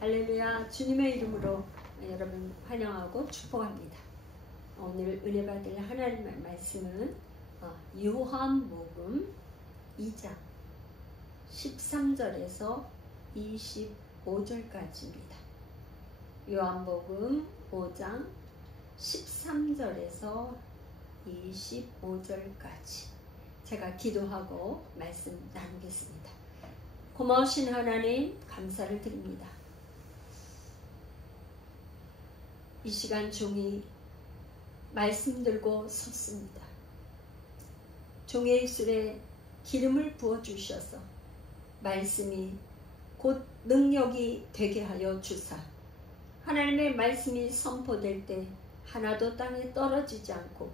할렐루야. 주님의 이름으로 여러분 환영하고 축복합니다. 오늘 은혜 받을 하나님의 말씀은 요한복음 2장 13절에서 25절까지입니다. 요한복음 5장 13절에서 25절까지 제가 기도하고 말씀 나누겠습니다. 고마우신 하나님 감사를 드립니다. 이 시간 종이 말씀 들고 섰습니다. 종의 입술에 기름을 부어주셔서 말씀이 곧 능력이 되게 하여 주사 하나님의 말씀이 선포될 때 하나도 땅에 떨어지지 않고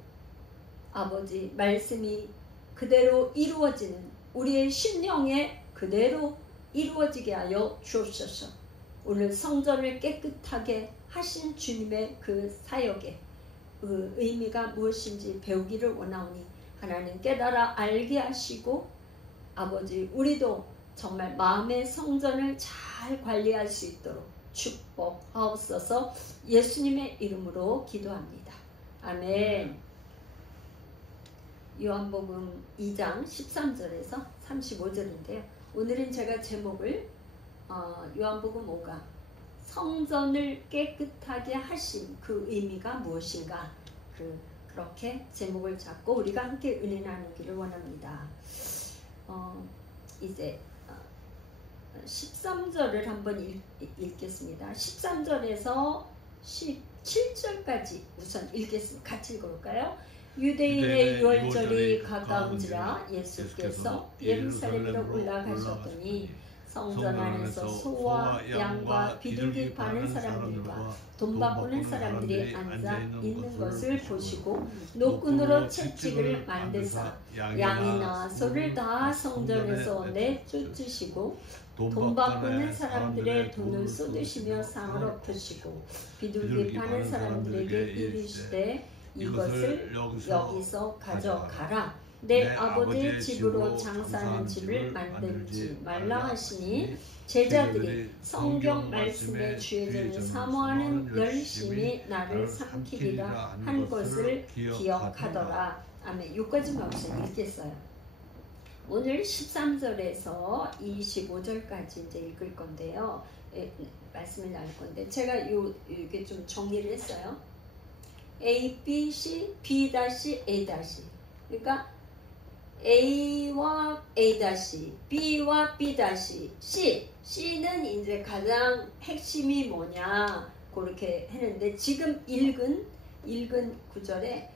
아버지 말씀이 그대로 이루어지는 우리의 심령에 그대로 이루어지게 하여 주옵소서. 오늘 성전을 깨끗하게 하신 주님의 그 사역의 그 의미가 무엇인지 배우기를 원하오니 하나님 깨달아 알게 하시고 아버지 우리도 정말 마음의 성전을 잘 관리할 수 있도록 축복하옵소서. 예수님의 이름으로 기도합니다. 아멘. 요한복음 2장 13절에서 35절인데요. 오늘은 제가 제목을 요한복음 5가 성전을 깨끗하게 하신 그 의미가 무엇인가 그렇게 제목을 잡고 우리가 함께 은혜 나누기를 원합니다. 이제 13절을 한번 읽겠습니다. 13절에서 17절까지 우선 읽겠습니다. 같이 읽어볼까요? 유대인의 유월절이 가까운지라 예수께서 예루살렘으로 올라가셨더니 성전 안에서 소와 양과 비둘기 파는 사람들과 돈 바꾸는 사람들이 앉아 있는 것을 보시고 노끈으로 채찍을 만드사 양이나 소를 다 성전에서 내쫓으시고 돈 바꾸는 사람들의 돈을 쏟으시며 상을 엎으시고 비둘기 파는 사람들에게 이르시되 이것을 여기서 가져가라. 내 아버지의 집으로 장사하는 집을 만들지 말라 하시니 제자들이 성경 말씀에 주의점을 사모하는 열심히 나를 삼키리라 한 것을 기억하더라. 아멘. 여기까지만 우선 읽겠어요. 오늘 13절에서 25절까지 이제 읽을 건데요. 말씀을 나눌 건데 제가 이게 좀 정리를 했어요. A, B, C, B, A. 그러니까 A와 A-, B와 B-, C. C는 이제 가장 핵심이 뭐냐 그렇게 했는데 지금 읽은 구절에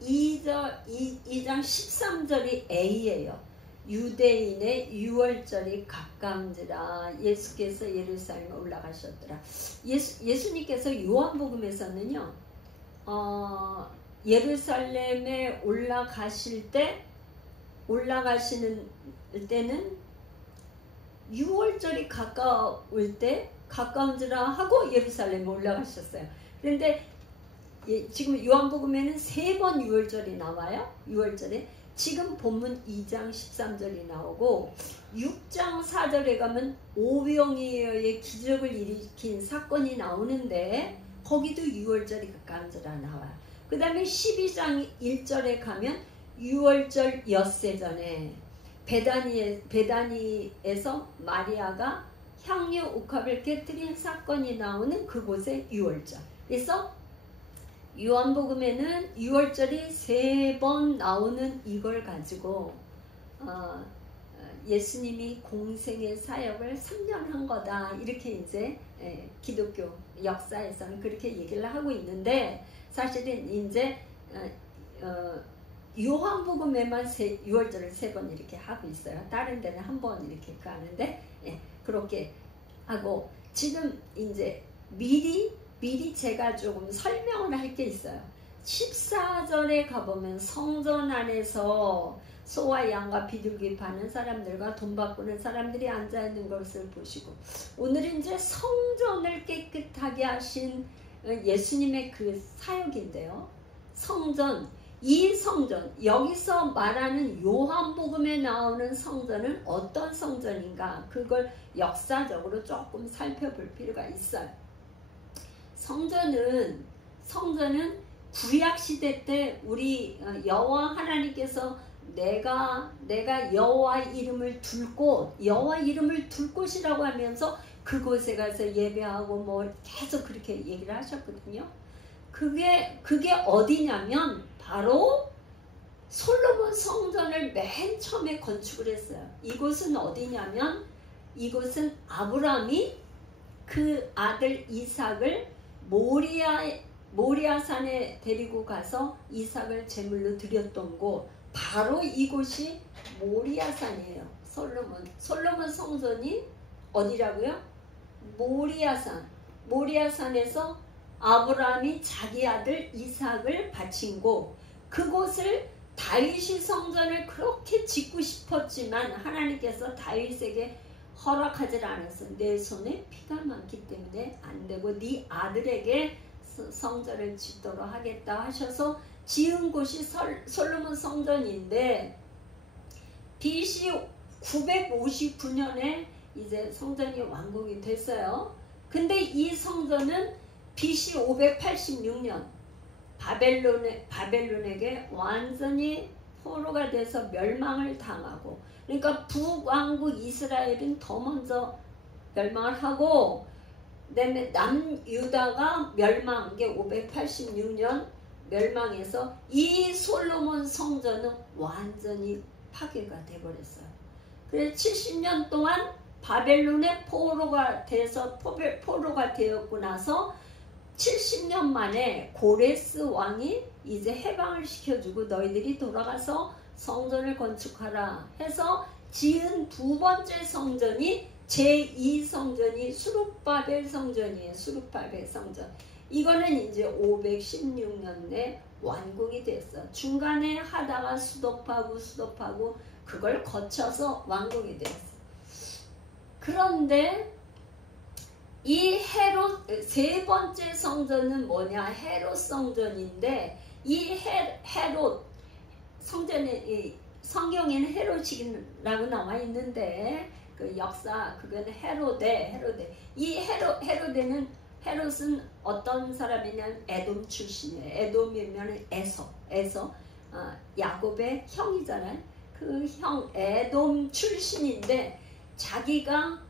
2장 13절이 A예요. 유대인의 유월절이 가까운지라 예수께서 예루살렘에 올라가셨더라. 예수님께서 요한복음에서는요. 예루살렘에 올라가시는 때는 6월절이 가까울 때 가까운지라 하고 예루살렘에 올라가셨어요. 그런데 지금 요한복음에는 3번 6월절이 나와요. 6월절에 지금 본문 2장 13절이 나오고 6장 4절에 가면 오병이어의 기적을 일으킨 사건이 나오는데 거기도 6월절이 가까운지라 나와요. 그 다음에 12장 1절에 가면 6월절 엿새 전에 베다니에서 마리아가 향유 옥합을 깨뜨린 사건이 나오는 그곳에 6월절. 그래서 요한복음에는 6월절이 3번 나오는 이걸 가지고 예수님이 공생의 사역을 3년 한 거다. 이렇게 이제 기독교 역사에서는 그렇게 얘기를 하고 있는데 사실은 이제 요한복음에만 6월절을 3번 이렇게 하고 있어요. 다른 데는 한 번 이렇게 하는데 그렇게 하고 지금 이제 미리 제가 조금 설명을 할 게 있어요. 14절에 가보면 성전 안에서 소와 양과 비둘기 파는 사람들과 돈 바꾸는 사람들이 앉아있는 것을 보시고 오늘은 이제 성전을 깨끗하게 하신 예수님의 그 사역인데요. 성전 이 성전, 여기서 말하는 요한복음에 나오는 성전은 어떤 성전인가? 그걸 역사적으로 조금 살펴볼 필요가 있어요. 성전은 구약시대 때 우리 여호와 하나님께서 내가 여호와 이름을 둘 곳이라고 하면서 그곳에 가서 예배하고 뭐 계속 그렇게 얘기를 하셨거든요. 그게 어디냐면 바로 솔로몬 성전을 맨 처음에 건축을 했어요. 이곳은 어디냐면 이곳은 아브라함이 그 아들 이삭을 모리아산에 데리고 가서 이삭을 제물로 드렸던 곳, 바로 이곳이 모리아산이에요. 솔로몬 성전이 어디라고요? 모리아산에서 아브라함이 자기 아들 이삭을 바친 곳, 그곳을 다윗이 성전을 그렇게 짓고 싶었지만 하나님께서 다윗에게 허락하지 않았어. 내 손에 피가 많기 때문에 안 되고 네 아들에게 성전을 짓도록 하겠다 하셔서 지은 곳이 솔로몬 성전인데, BC 959년에 이제 성전이 완공이 됐어요. 근데 이 성전은 BC 586년 바벨론에게 완전히 포로가 돼서 멸망을 당하고, 그러니까 북왕국 이스라엘은 더 먼저 멸망을 하고, 그다음에 남유다가 멸망한 게 586년 멸망해서 이 솔로몬 성전은 완전히 파괴가 돼버렸어요. 그래서 70년 동안 바벨론의 포로가 되었고 나서 70년 만에 고레스 왕이 이제 해방을 시켜주고 너희들이 돌아가서 성전을 건축하라 해서 지은 두 번째 성전이 제2성전이 수룹바벨 성전이에요. 수룹바벨 성전. 이거는 이제 516년에 완공이 됐어. 중간에 하다가 수도하고 그걸 거쳐서 완공이 됐어. 그런데 이 세 번째 성전은 뭐냐? 헤롯 성전인데, 이 헤롯 성전에 성경에는 헤롯이라고 나와 있는데 그 역사 그거는 헤로데. 이 헤롯은 어떤 사람이냐면 에돔 출신이에요. 에돔이면 에서 야곱의 형이잖아요. 그 형 에돔 출신인데 자기가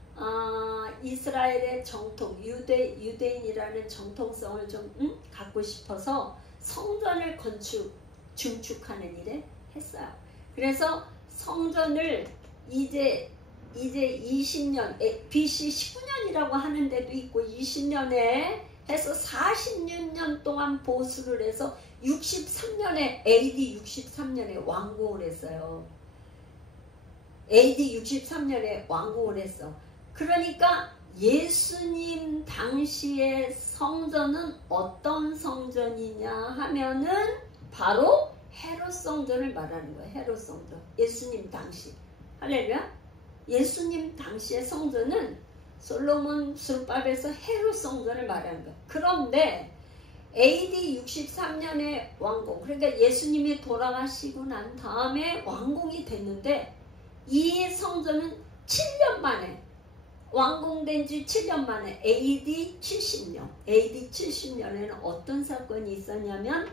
이스라엘의 정통 유대인이라는 정통성을 좀 갖고 싶어서 성전을 증축하는 일에 했어요. 그래서 성전을 이제 20년 BC 19년이라고 하는 데도 있고 20년에 해서 46년 동안 보수를 해서 63년에 AD 63년에 완공을 했어요. AD 63년에 완공을 했어. 그러니까 예수님 당시의 성전은 어떤 성전이냐 하면은 바로 헤롯 성전을 말하는 거예요. 헤롯 성전. 예수님 당시. 할렐루야. 예수님 당시의 성전은 솔로몬 수룹바벨에서 헤롯 성전을 말하는 거예요. 그런데 AD 63년에 완공, 그러니까 예수님이 돌아가시고 난 다음에 완공이 됐는데 이 성전은 7년 만에 완공된 지 7년 만에 AD 70년에는 어떤 사건이 있었냐면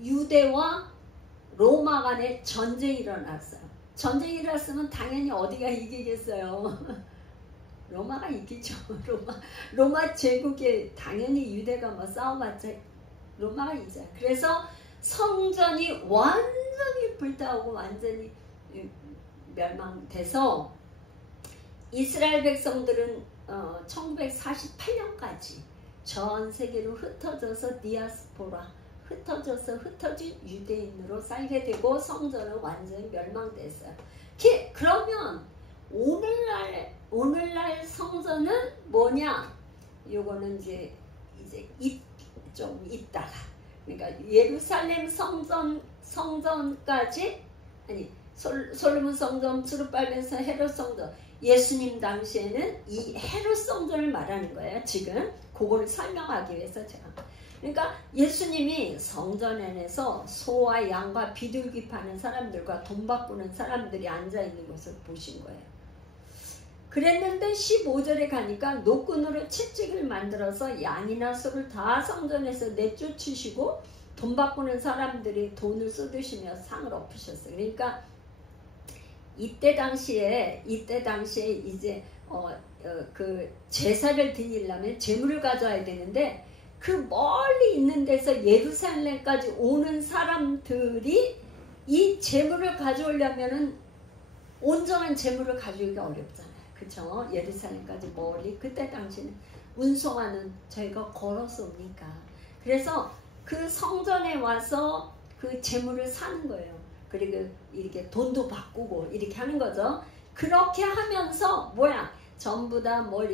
유대와 로마 간에 전쟁이 일어났어요. 전쟁이 일어났으면 당연히 어디가 이기겠어요. 로마가 이기죠. 로마 제국에 당연히 유대가 뭐 싸워봤자 로마가 이기죠. 그래서 성전이 완전히 불타오고 완전히 멸망돼서 이스라엘 백성들은 1948년까지 전 세계로 흩어져서 디아스포라 흩어진 유대인으로 살게 되고 성전은 완전히 멸망됐어요. 그러면 오늘날 성전은 뭐냐? 요거는 이제 좀 있다가, 그러니까 예루살렘 성전까지 아니 솔로몬 성전, 수룹바벨에서 헤롯 성전, 예수님 당시에는 이 헤롯 성전을 말하는 거예요. 지금 그거를 설명하기 위해서 제가. 그러니까 예수님이 성전 안에서 소와 양과 비둘기 파는 사람들과 돈 바꾸는 사람들이 앉아있는 것을 보신 거예요. 그랬는데 15절에 가니까 노끈으로 채찍을 만들어서 양이나 소를 다 성전에서 내쫓으시고 돈 바꾸는 사람들이 돈을 쏟으시며 상을 엎으셨어요. 그러니까 이때 당시에 이제 그 제사를 드리려면 제물을 가져와야 되는데 그 멀리 있는 데서 예루살렘까지 오는 사람들이 이 제물을 가져오려면은 온전한 제물을 가져오기가 어렵잖아요. 그쵸? 예루살렘까지 멀리. 그때 당시는 운송하는 저희가 걸어서 옵니까? 그래서 그 성전에 와서 그 제물을 사는 거예요. 그리고 이렇게 돈도 바꾸고 이렇게 하는 거죠. 그렇게 하면서 전부 다 뭐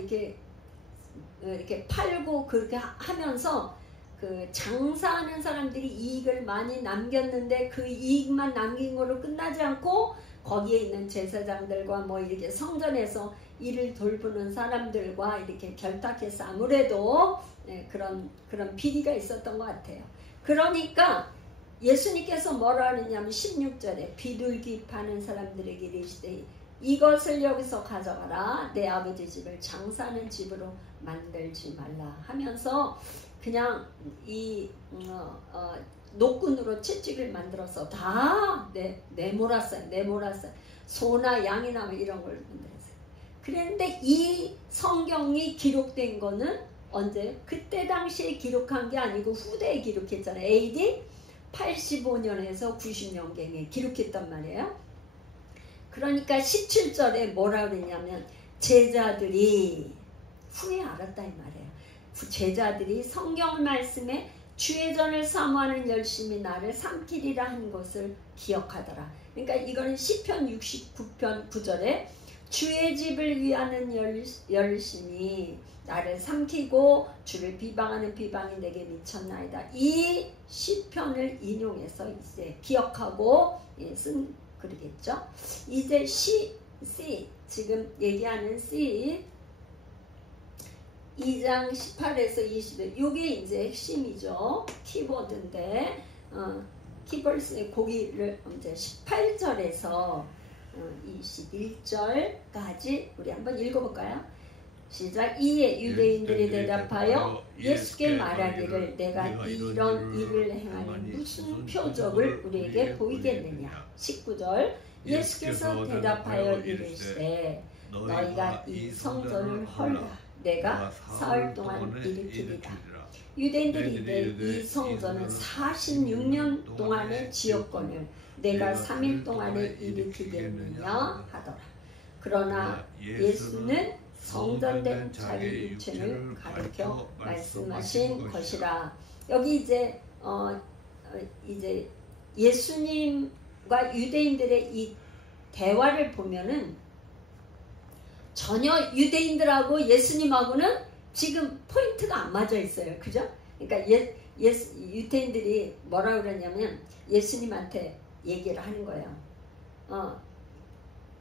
이렇게 팔고 그렇게 하면서 그 장사하는 사람들이 이익을 많이 남겼는데 그 이익만 남긴 걸로 끝나지 않고 거기에 있는 제사장들과 뭐 이렇게 성전에서 일을 돌보는 사람들과 이렇게 결탁해서 아무래도 그런 비리가 있었던 것 같아요. 그러니까 예수님께서 뭐라 하느냐면 16절에 비둘기 파는 사람들에게 이르시되 이것을 여기서 가져가라. 내 아버지 집을 장사하는 집으로 만들지 말라 하면서 그냥 이 노끈으로 채찍을 만들어서 다 내몰았어요. 소나 양이나 이런 걸 만들었어요. 그런데 이 성경이 기록된 거는 언제? 그때 당시에 기록한 게 아니고 후대에 기록했잖아요. AD 85년에서 90년경에 기록했단 말이에요. 그러니까 17절에 뭐라 그러냐면 제자들이 후에 알았다 이 말이에요. 제자들이 성경 말씀에 주의 전을 사모하는 열심히 나를 삼키리라 한 것을 기억하더라. 그러니까 이거는 시편 69편 9절에 주의 집을 위하는 열심히 나를 삼키고 주를 비방하는 비방이 내게 미쳤나이다. 이 시편을 인용해서 이제 기억하고 쓴 그러겠죠. 이제 C 지금 얘기하는 C 2장 18에서 20에 이게 이제 핵심이죠. 키보드인데 키버스의 고기를 이제 18절에서 21절까지 우리 한번 읽어볼까요? 시작. 이에 유대인들이 대답하여 예수께 말하기를 내가 이런 일을 행하니 무슨 표적을 우리에게 보이겠느냐. 19절 예수께서 대답하여 이르시되 너희가 이 성전을 헐라 내가 사흘 동안 일으키리라. 유대인들이 이르되 이 성전은 46년 동안의 지역권을 내가 3일 동안에 일으키겠느냐 하더라. 그러나 예수는 성전된 자기 육체를 가리켜 말씀하신 것이라. 여기 이제 예수님과 유대인들의 이 대화를 보면은 전혀 유대인들하고 예수님하고는 지금 포인트가 안 맞아 있어요. 그죠? 그러니까 유대인들이 뭐라고 그러냐면 예수님한테 얘기를 하는 거예요.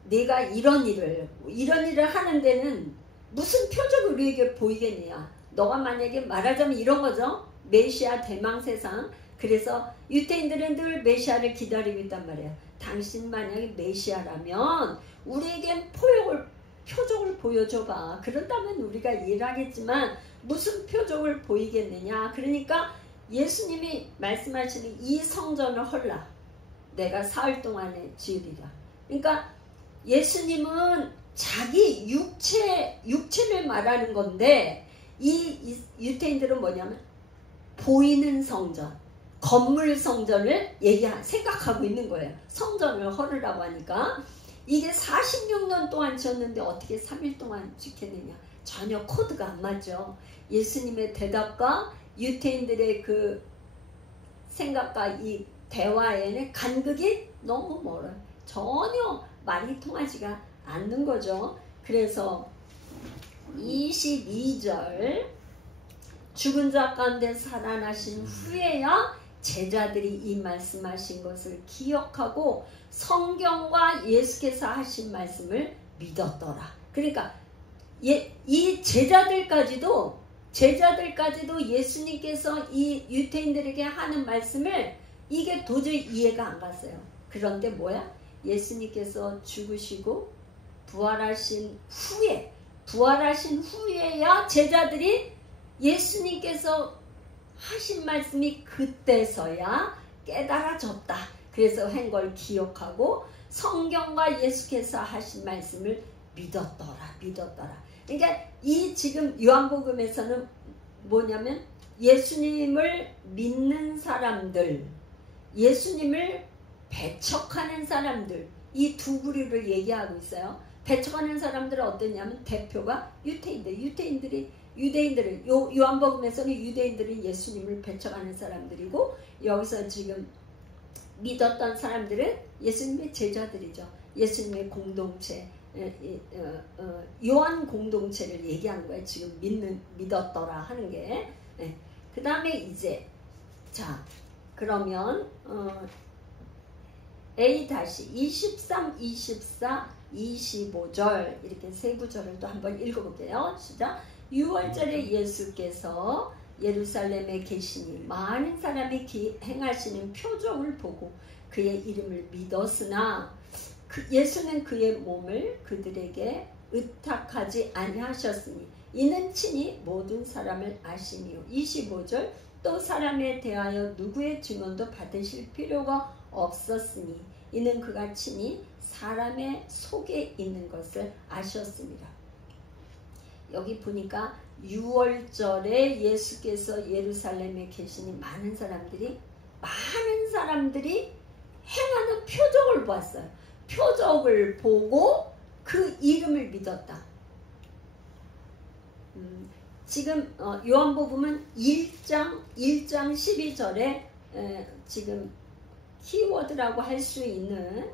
네가 이런 일을 하는 데는 무슨 표적을 우리에게 보이겠느냐. 너가 만약에 말하자면 이런 거죠. 메시아 대망세상. 그래서 유대인들은 늘 메시아를 기다리고 있단 말이에요. 당신 만약에 메시아라면 우리에겐 표적을 보여줘봐. 그런다면 우리가 일하겠지만 무슨 표적을 보이겠느냐. 그러니까 예수님이 말씀하시는 이 성전을 헐라 내가 사흘 동안에 지으리라. 그러니까 예수님은 자기 육체를 말하는 건데 이 유대인들은 뭐냐면 보이는 성전, 건물 성전을 생각하고 있는 거예요. 성전을 헐으라고 하니까 이게 46년 동안 지었는데 어떻게 3일 동안 지켰느냐. 전혀 코드가 안 맞죠. 예수님의 대답과 유대인들의 그 생각과 이 대화에는 간극이 너무 멀어요. 전혀 말이 통하지가 않는 거죠. 그래서 22절 죽은 자 가운데 살아나신 후에야 제자들이 이 말씀하신 것을 기억하고 성경과 예수께서 하신 말씀을 믿었더라. 그러니까 이 제자들까지도 제자들까지도 예수님께서 이 유대인들에게 하는 말씀을 이게 도저히 이해가 안 갔어요. 그런데 뭐야? 예수님께서 죽으시고 부활하신 후에야 제자들이 예수님께서 하신 말씀이 그때서야 깨달아졌다. 그래서 한 걸 기억하고 성경과 예수께서 하신 말씀을 믿었더라. 그러니까 이 지금 요한복음에서는 뭐냐면 예수님을 믿는 사람들, 예수님을 배척하는 사람들, 이 두 부류를 얘기하고 있어요. 배척하는 사람들은 어떠냐면 대표가 유대인들은 요한복음에서는 유대인들은 예수님을 배척하는 사람들이고, 여기서 지금 믿었던 사람들은 예수님의 제자들이죠. 예수님의 공동체, 요한 공동체를 얘기하는 거예요. 지금 믿었더라 하는 게. 그 다음에 이제 자 그러면 A-23, 24, 25절 이렇게 세 구절을 또 한번 읽어볼게요. 시작. 6월절에 예수께서 예루살렘에 계시니 많은 사람이 행하시는 표적을 보고 그의 이름을 믿었으나 예수는 그의 몸을 그들에게 의탁하지 아니하셨으니 이는 친히 모든 사람을 아시니요. 25절. 또 사람에 대하여 누구의 증언도 받으실 필요가 없었으니 이는 그가 친히 사람의 속에 있는 것을 아셨습니다. 여기 보니까 6월절에 예수께서 예루살렘에 계시니 많은 사람들이 행하는 표적을 봤어요. 표적을 보고 그 이름을 믿었다. 지금 요한복음은 1장 12절에 지금 키워드라고 할 수 있는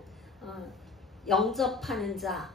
영접하는 자,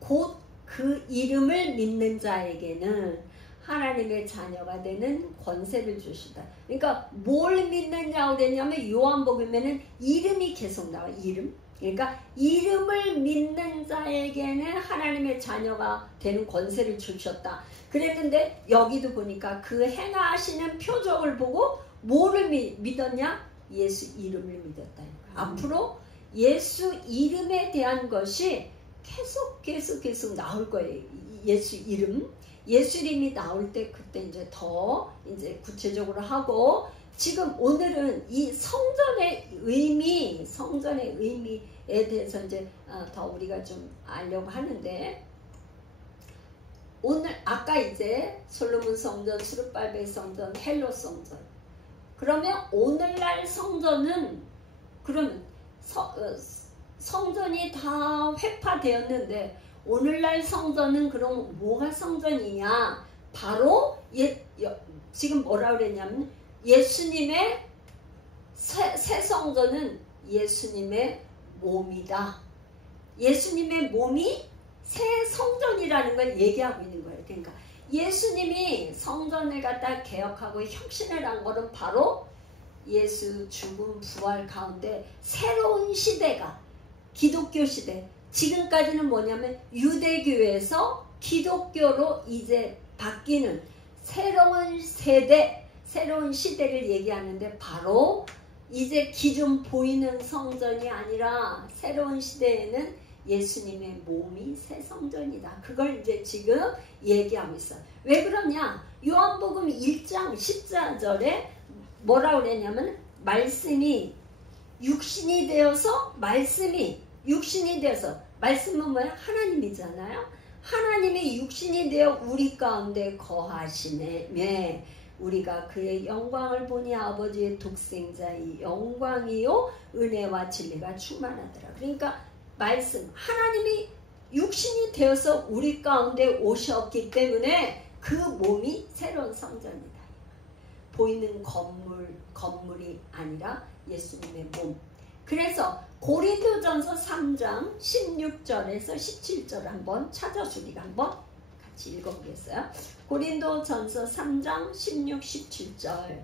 곧 그 이름을 믿는 자에게는 하나님의 자녀가 되는 권세를 주시다. 그러니까 뭘 믿느냐고 되냐면 요한복음에는 이름이 계속 나와요. 이름. 그러니까 이름을 믿는 자에게는 하나님의 자녀가 되는 권세를 주셨다. 그랬는데 여기도 보니까 그 행하시는 표적을 보고 뭐를 믿었냐? 예수 이름을 믿었다. 앞으로 예수 이름에 대한 것이 계속 나올 거예요. 예수 이름. 예수 이름이 나올 때 그때 이제 더 이제 구체적으로 하고, 지금 오늘은 이 성전의 의미에 대해서 이제 더 우리가 좀 알려고 하는데, 오늘 아까 이제 솔로몬 성전, 스룹발벨 성전, 헬로 성전. 그러면 오늘날 성전은 그러면 성전이 다 회파되었는데 오늘날 성전은 그럼 뭐가 성전이냐? 바로 지금 뭐라 그랬냐면 예수님의 새 성전은 예수님의 몸이다. 예수님의 몸이 새 성전이라는 걸 얘기하고 있는 거예요. 그러니까 예수님이 성전을 갖다 개혁하고 혁신을 한 것은 바로 예수 죽음 부활 가운데 새로운 시대가 기독교 시대, 지금까지는 뭐냐면 유대교에서 기독교로 이제 바뀌는 새로운 세대, 새로운 시대를 얘기하는데, 바로 이제 기존 보이는 성전이 아니라 새로운 시대에는 예수님의 몸이 새 성전이다. 그걸 이제 지금 얘기하고 있어요. 왜 그러냐? 요한복음 1장 14절에 뭐라고 그랬냐면 말씀이 육신이 되어서 말씀은 뭐야? 하나님이잖아요. 하나님이 육신이 되어 우리 가운데 거하시네. 우리가 그의 영광을 보니 아버지의 독생자의 영광이요 은혜와 진리가 충만하더라. 그러니까 말씀, 하나님이 육신이 되어서 우리 가운데 오셨기 때문에 그 몸이 새로운 성전이다. 보이는 건물이 아니라 예수님의 몸. 그래서 고린도전서 3장 16절에서 17절 한번 찾아서 우리가 한번 같이 읽어보겠어요. 고린도전서 3장 16, 17절.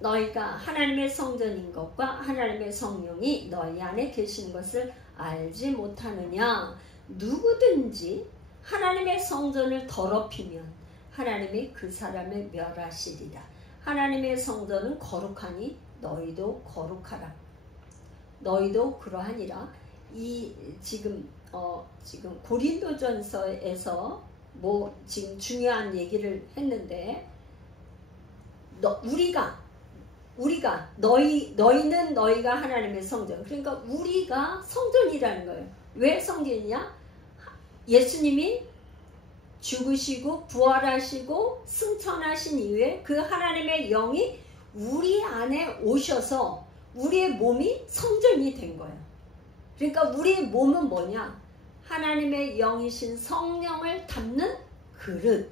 너희가 하나님의 성전인 것과 하나님의 성령이 너희 안에 계신 것을 알지 못하느냐? 누구든지 하나님의 성전을 더럽히면 하나님이 그 사람을 멸하시리라. 하나님의 성전은 거룩하니 너희도 거룩하라. 너희도 그러하니라. 이 지금 고린도전서에서 지금 중요한 얘기를 했는데, 너희는 너희가 하나님의 성전. 그러니까 우리가 성전이라는 거예요. 왜 성전이냐? 예수님이 죽으시고 부활하시고 승천하신 이후에 그 하나님의 영이 우리 안에 오셔서 우리의 몸이 성전이 된 거예요. 그러니까 우리의 몸은 뭐냐? 하나님의 영이신 성령을 담는 그릇.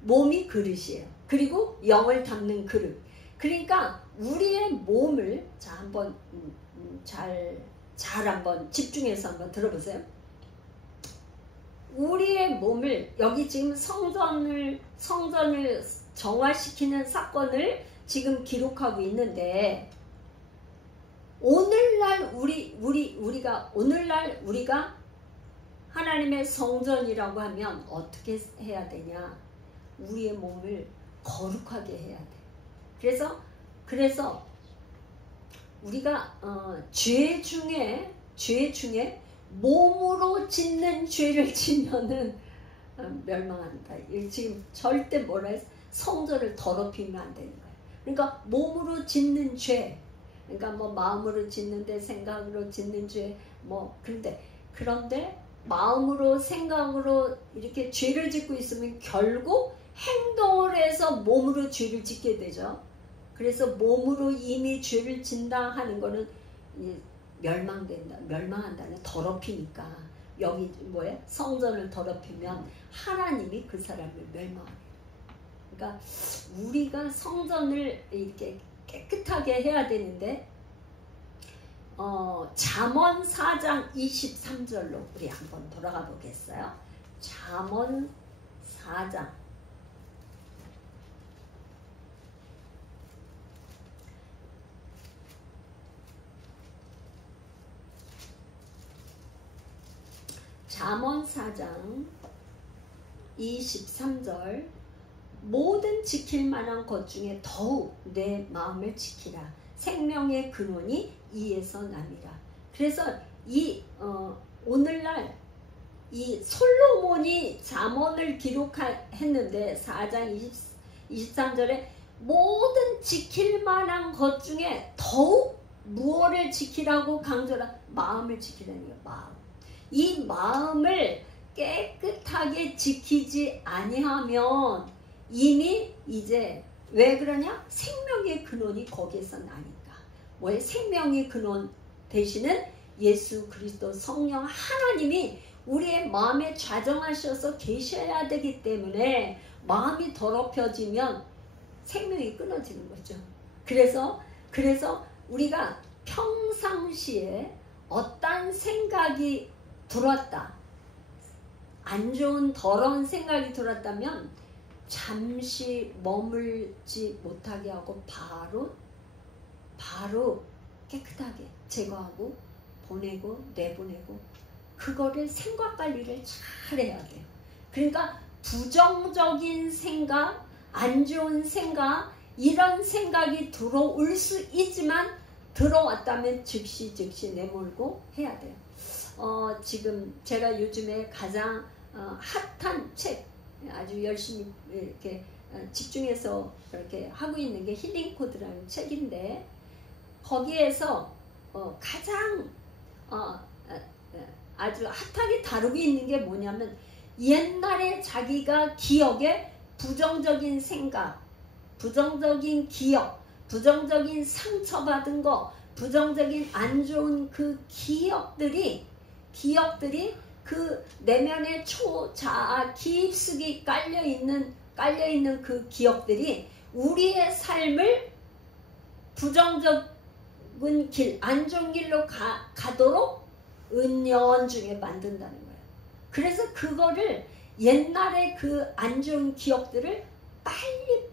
몸이 그릇이에요. 그리고 영을 담는 그릇. 그러니까 우리의 몸을 한번 잘 한번 집중해서 한번 들어보세요. 우리의 몸을, 여기 지금 성전을 정화시키는 사건을 지금 기록하고 있는데, 오늘날 우리가 하나님의 성전이라고 하면 어떻게 해야 되냐? 우리의 몸을 거룩하게 해야 돼. 그래서 우리가 죄 중에 몸으로 짓는 죄를 지면은 멸망한다. 지금 절대 뭐라 해서 성전을 더럽히면 안 되는 거예요. 그러니까 몸으로 짓는 죄, 그러니까 마음으로 짓는데 생각으로 짓는 죄, 그런데 마음으로 생각으로 이렇게 죄를 짓고 있으면 결국 행동을 해서 몸으로 죄를 짓게 되죠. 그래서 몸으로 이미 죄를 짓다 하는 거는 멸망한다는, 더럽히니까. 여기 성전을 더럽히면 하나님이 그 사람을 멸망해요. 그러니까 우리가 성전을 이렇게 깨끗하게 해야 되는데, 잠언 4장 23절로 우리 한번 돌아가 보겠어요. 잠언 4장 23절. 모든 지킬 만한 것 중에 더욱 내 마음을 지키라. 생명의 근원이 이에서 남이라. 그래서 오늘날 이 솔로몬이 잠언을 기록했는데 4장 23절에 모든 지킬 만한 것 중에 더욱 무엇을 지키라고 강조라? 마음을 지키라는 거예요. 마음. 이 마음을 깨끗하게 지키지 아니하면 이미 이제 왜 그러냐? 생명의 근원이 거기에서 나니까. 왜 생명의 근원 되시는 예수 그리스도 성령 하나님이 우리의 마음에 좌정하셔서 계셔야 되기 때문에 마음이 더럽혀지면 생명이 끊어지는 거죠. 그래서 우리가 평상시에 어떤 생각이 들었다, 안 좋은 더러운 생각이 들었다면 잠시 머물지 못하게 하고 바로 깨끗하게 제거하고 보내고 내보내고, 그거를 생각 관리를 잘 해야 돼요. 그러니까 부정적인 생각, 안 좋은 생각, 이런 생각이 들어올 수 있지만 들어왔다면 즉시 내몰고 해야 돼요. 지금 제가 요즘에 가장 핫한 책, 아주 열심히 이렇게 집중해서 이렇게 하고 있는 게 힐링 코드라는 책인데, 거기에서 가장 아주 핫하게 다루고 있는 게 뭐냐면, 옛날에 자기가 기억에 부정적인 생각, 부정적인 기억, 부정적인 상처받은 거, 부정적인 안 좋은 그 기억들이 그 내면의 초자아 깊숙이 깔려있는 그 기억들이 우리의 삶을 부정적인 길, 안 좋은 길로 가도록 은연중에 만든다는 거예요. 그래서 그거를, 옛날에 그 안 좋은 기억들을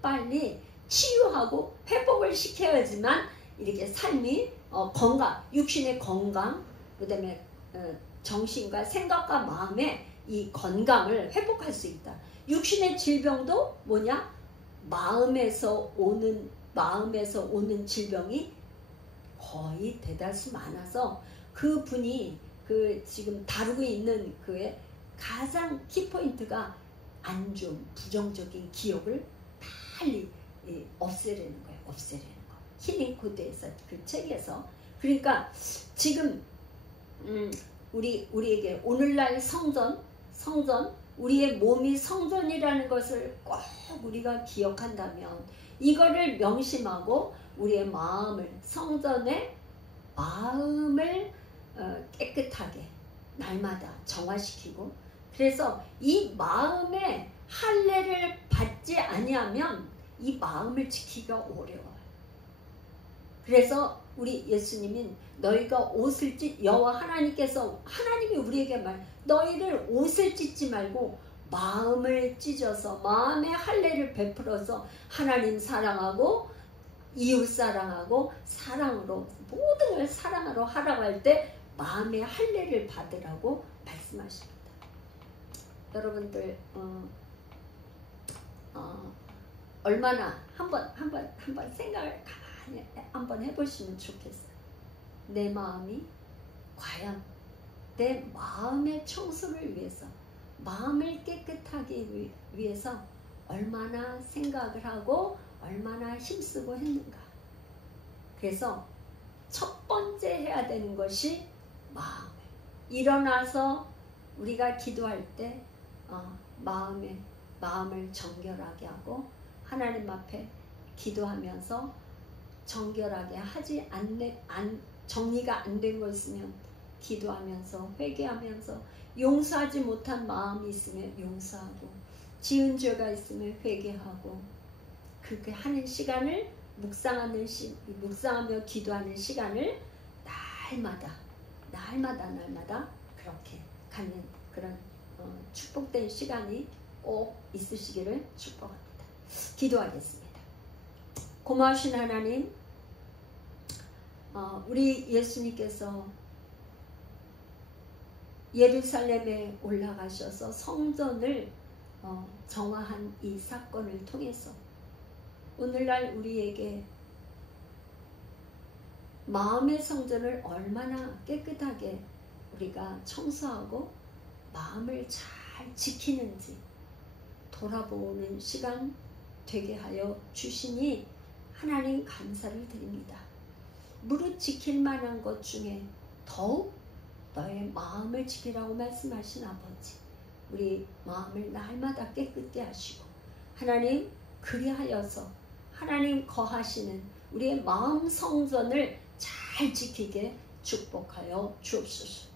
빨리 치유하고 회복을 시켜야지만 이렇게 삶이 건강, 육신의 건강, 그 다음에 정신과 생각과 마음에 이 건강을 회복할 수 있다. 육신의 질병도 뭐냐? 마음에서 오는 질병이 거의 대다수 많아서 그분이 지금 다루고 있는 그의 가장 키포인트가 안 좋은 부정적인 기억을 빨리 없애려는 거예요. 없애려는 거. 힐링 코드에서 그 책에서. 그러니까 지금 우리에게 오늘날 성전 우리의 몸이 성전이라는 것을 꼭 우리가 기억한다면 이거를 명심하고 우리의 마음을 성전의 마음을 깨끗하게 날마다 정화시키고 그래서 이 마음의 할례를 받지 아니하면 이 마음을 지키기가 어려워요. 그래서 우리 예수님은 너희가 옷을 여호와 하나님이 우리에게 너희들 옷을 찢지 말고 마음을 찢어서 마음의 할례를 베풀어서 하나님 사랑하고 이웃 사랑하고 사랑으로 모든 걸 사랑으로 하라고 할 때 마음의 할례를 받으라고 말씀하십니다. 여러분들 얼마나 한번 생각을 가만히 한번 해보시면 좋겠어요. 내 마음이 과연 내 마음의 청소를 위해서 마음을 깨끗하기 위해서 얼마나 생각을 하고 얼마나 힘쓰고 했는가. 그래서 첫 번째 해야 되는 것이 마음을 일어나서 우리가 기도할 때 마음을 정결하게 하고 하나님 앞에 기도하면서 정결하게 하지 정리가 안 된 거 있으면 기도하면서 회개하면서 용서하지 못한 마음이 있으면 용서하고 지은 죄가 있으면 회개하고 그렇게 하는 시간을 묵상하며 기도하는 시간을 날마다 그렇게 갖는 그런 축복된 시간이 꼭 있으시기를 축복합니다. 기도하겠습니다. 고마우신 하나님, 우리 예수님께서 예루살렘에 올라가셔서 성전을 정화한 이 사건을 통해서 오늘날 우리에게 마음의 성전을 얼마나 깨끗하게 우리가 청소하고 마음을 잘 지키는지 돌아보는 시간 되게 하여 주시니 하나님 감사를 드립니다. 무릇 지킬 만한 것 중에 더욱 너의 마음을 지키라고 말씀하신 아버지, 우리 마음을 날마다 깨끗게 하시고 하나님 그리하여서 하나님 거하시는 우리의 마음 성전을 잘 지키게 축복하여 주옵소서.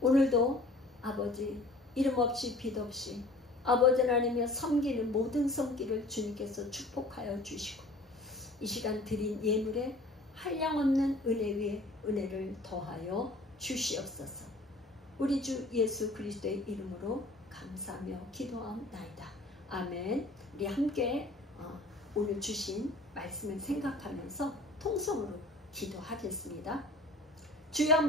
오늘도 아버지 이름 없이 빛 없이 아버지 하나님의 섬기는 모든 손길을 주님께서 축복하여 주시고 이 시간 드린 예물에 한량없는 은혜 위에 은혜를 더하여 주시옵소서. 우리 주 예수 그리스도의 이름으로 감사하며 기도하옵나이다. 아멘. 우리 함께 오늘 주신 말씀을 생각하면서 통성으로 기도하겠습니다. 주여 한번